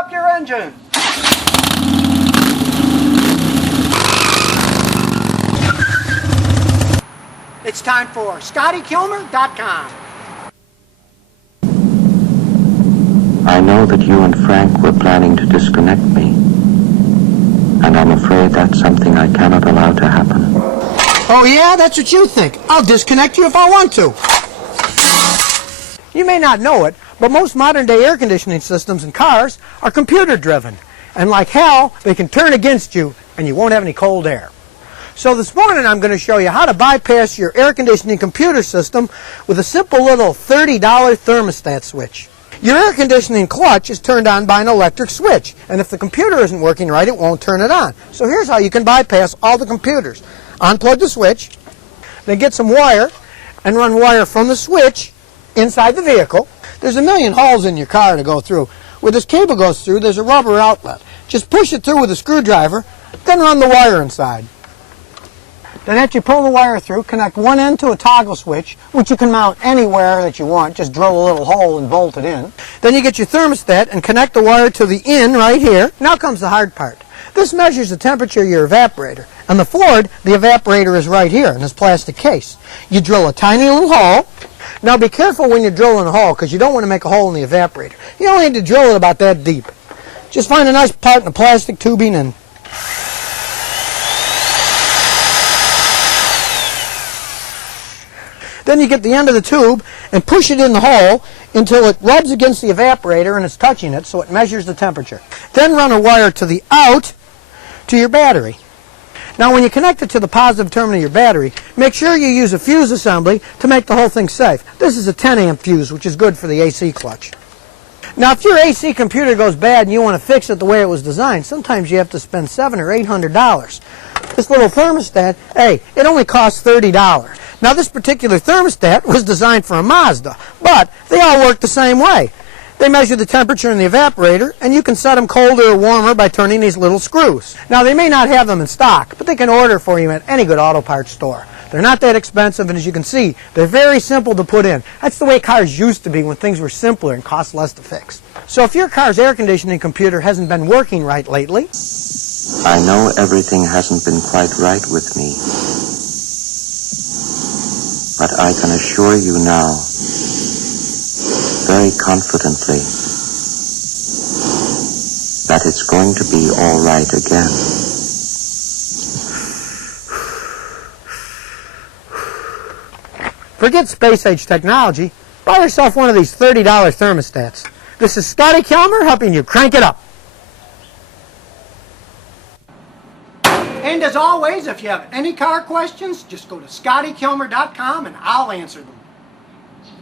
up your engine. It's time for ScottyKilmer.com. I know that you and Frank were planning to disconnect me, and I'm afraid that's something I cannot allow to happen. Oh yeah, that's what you think. I'll disconnect you if I want to. You may not know it, but most modern day air conditioning systems in cars are computer driven. And like hell, they can turn against you and you won't have any cold air. So this morning I'm going to show you how to bypass your air conditioning computer system with a simple little $30 thermostat switch. Your air conditioning clutch is turned on by an electric switch, and if the computer isn't working right, it won't turn it on. So here's how you can bypass all the computers. Unplug the switch, then get some wire and run wire from the switch inside the vehicle. There's a million holes in your car to go through. Where this cable goes through, there's a rubber outlet. Just push it through with a screwdriver, then run the wire inside. Then after you pull the wire through, connect one end to a toggle switch, which you can mount anywhere that you want. Just drill a little hole and bolt it in. Then you get your thermostat and connect the wire to the in right here. Now comes the hard part. This measures the temperature of your evaporator. On the Ford, the evaporator is right here in this plastic case. You drill a tiny little hole. Now be careful when you're drilling a hole, because you don't want to make a hole in the evaporator. You only need to drill it about that deep. Just find a nice part in the plastic tubing and then you get the end of the tube and push it in the hole until it rubs against the evaporator and it's touching it, so it measures the temperature. Then run a wire to the out to your battery. Now when you connect it to the positive terminal of your battery, make sure you use a fuse assembly to make the whole thing safe. This is a 10 amp fuse, which is good for the AC clutch. Now if your AC computer goes bad and you want to fix it the way it was designed, sometimes you have to spend $700 or $800. This little thermostat, hey, it only costs $30. Now this particular thermostat was designed for a Mazda, but they all work the same way. They measure the temperature in the evaporator, and you can set them colder or warmer by turning these little screws. Now they may not have them in stock, but they can order for you at any good auto parts store. They're not that expensive, and as you can see, they're very simple to put in. That's the way cars used to be when things were simpler and cost less to fix. So if your car's air conditioning computer hasn't been working right lately, I know everything hasn't been quite right with me, but I can assure you now, very confidently, that it's going to be all right again. forget space-age technology. Buy yourself one of these $30 thermostats. This is Scotty Kilmer helping you crank it up. And as always, if you have any car questions, just go to ScottyKilmer.com and I'll answer them.